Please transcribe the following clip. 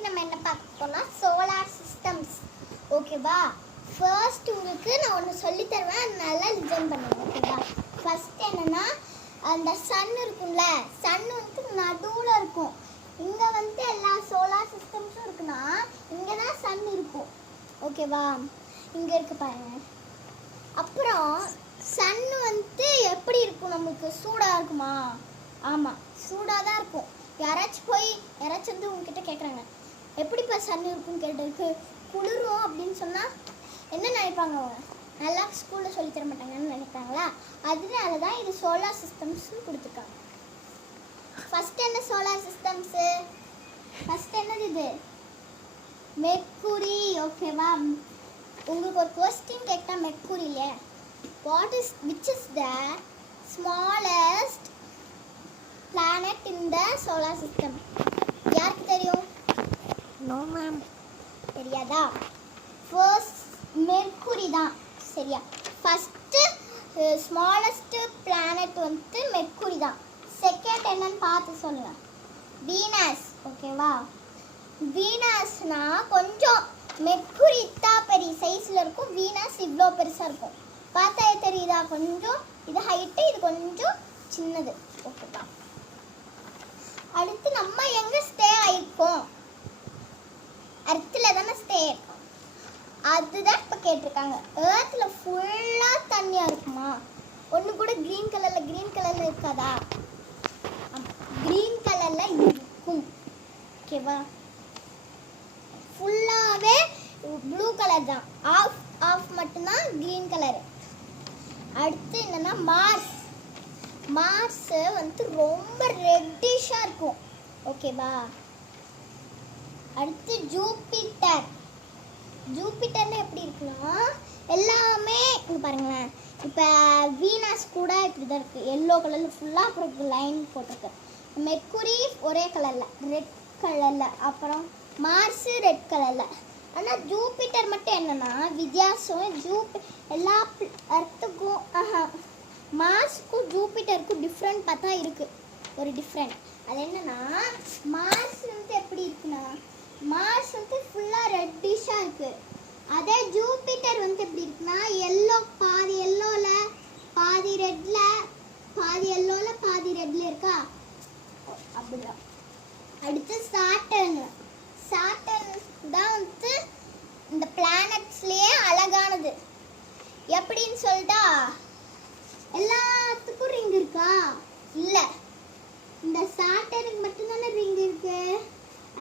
இன்னைக்கு நம்ம என்ன பார்க்க போறோம்னா சோலார் சிஸ்டம்ஸ். ஓகேவா? ஃபர்ஸ்ட் உங்களுக்கு நான் ஒன்று சொல்லி தருவேன், அது நல்லா லிசன் பண்ணுங்க. ஓகேவா? ஃபர்ஸ்ட் என்னன்னா, அந்த சன் இருக்கும்ல, சன் வந்து நடுவில் இருக்கும். இங்கே வந்து எல்லா சோலார் சிஸ்டம்ஸும் இருக்குன்னா இங்கே தான் சன் இருக்கும். ஓகேவா? இங்கே இருக்கு பாருங்க. அப்புறம் சன் வந்து எப்படி இருக்கும்? நமக்கு சூடாக இருக்குமா? ஆமாம், சூடாக தான் இருக்கும். யாராச்சும் வந்து உங்ககிட்ட கேட்குறாங்க, எப்படிப்பா சன் இருக்குன்னு கேட்டதுக்கு குளிரும் அப்படின்னு சொன்னால் என்ன நினைப்பாங்க? அவங்க நல்லா ஸ்கூலில் சொல்லி தர மாட்டாங்கன்னு நினைப்பாங்களா? அதனால தான் இது சோலார் சிஸ்டம்ஸ்னு கொடுத்துருக்காங்க. ஃபஸ்ட் என்ன சோலார் சிஸ்டம்ஸு? ஃபஸ்ட் என்னது? இது மெர்க்குரி. ஓகேவா? உங்களுக்கு ஒரு கொஸ்டின் கேட்டால் மெர்க்குரியில which is the smallest planet in the solar system? யாருக்கு தெரியும்? No ma'am. தெரியாதா? ஃபர்ஸ்ட் மெர்க்குரி தான். சரியா? ஃபஸ்ட்டு ஸ்மாலஸ்ட் பிளானட் வந்து மெர்க்குரி தான். செகண்ட் என்னன்னு பார்த்து சொல்லுங்க. வீனஸ். ஓகேவா? வீனஸ்னா கொஞ்சம் மெர்க்குரி தான் பெரிய சைஸில் இருக்கும், வீனஸ் இவ்வளோ பெருசாக இருக்கும். பார்த்தா தெரியுதா? கொஞ்சம் இது ஹைட்டு, இது கொஞ்சம் சின்னது. ஓகேவா? அடுத்து நம்ம எங்கே ஸ்டே ஆகிருக்கோம்? எர்த்தில் தானே ஸ்டே இருக்கும். அதுதான் இப்போ கேட்டிருக்காங்க. எர்த்தில் ஃபுல்லாக தண்ணியாக இருக்குமா? ஒன்று கூட க்ரீன் கலரில் இருக்காதா? க்ரீன் கலரில் இருக்கும். ஓகேவா? ஃபுல்லாகவே ப்ளூ கலர் தான். ஆஃப் மட்டும்தான் க்ரீன் கலரு. அடுத்து என்னென்னா மார்ஸ் வந்து ரொம்ப ரெட்டிஷாக இருக்கும். ஓகேவா? அடுத்து ஜூபிட்டர்னு எப்படி இருக்குன்னா எல்லாமே இங்கே பாருங்களேன். இப்போ வீனஸ் கூட இப்படி தான் இருக்குது, எல்லோ கலரில் ஃபுல்லாக. அப்புறம் லைன் போட்டிருக்கு. மெர்க்குரி ஒரே கலரில், ரெட் கலரில். அப்புறம் மார்ஸு ரெட் கலரில். ஆனால் ஜூபிட்டர் மட்டும் என்னென்னா வித்தியாசம். எல்லா எர்த்துக்கும் மார்ஸுக்கும் ஜூபிட்டருக்கும் டிஃப்ரெண்ட் பார்த்தா இருக்குது. ஒரு டிஃப்ரெண்ட் அது என்னென்னா, மார்ஸ் வந்து எப்படி இருக்குன்னா, மார்ஸ் வந்து ஃபுல்லாக ரெட்டிஷாக இருக்குது. அதே ஜூபிட்டர் வந்து எப்படி இருக்குன்னா எல்லோ, பாதி எல்லோவில் பாதி ரெட்டில், பாதி எல்லோவில் பாதி ரெட்டில் இருக்கா? அப்படிதான். அடுத்து சாட்டர்ன் தான் வந்து இந்த பிளானட்ஸ்லேயே அழகானது. எப்படின்னு சொல்லிட்டா, எல்லாத்துக்கும் ரிங் இருக்கா? இல்லை, இந்த சாட்டர்னுக்கு மட்டும்தானே ரிங் இருக்கு.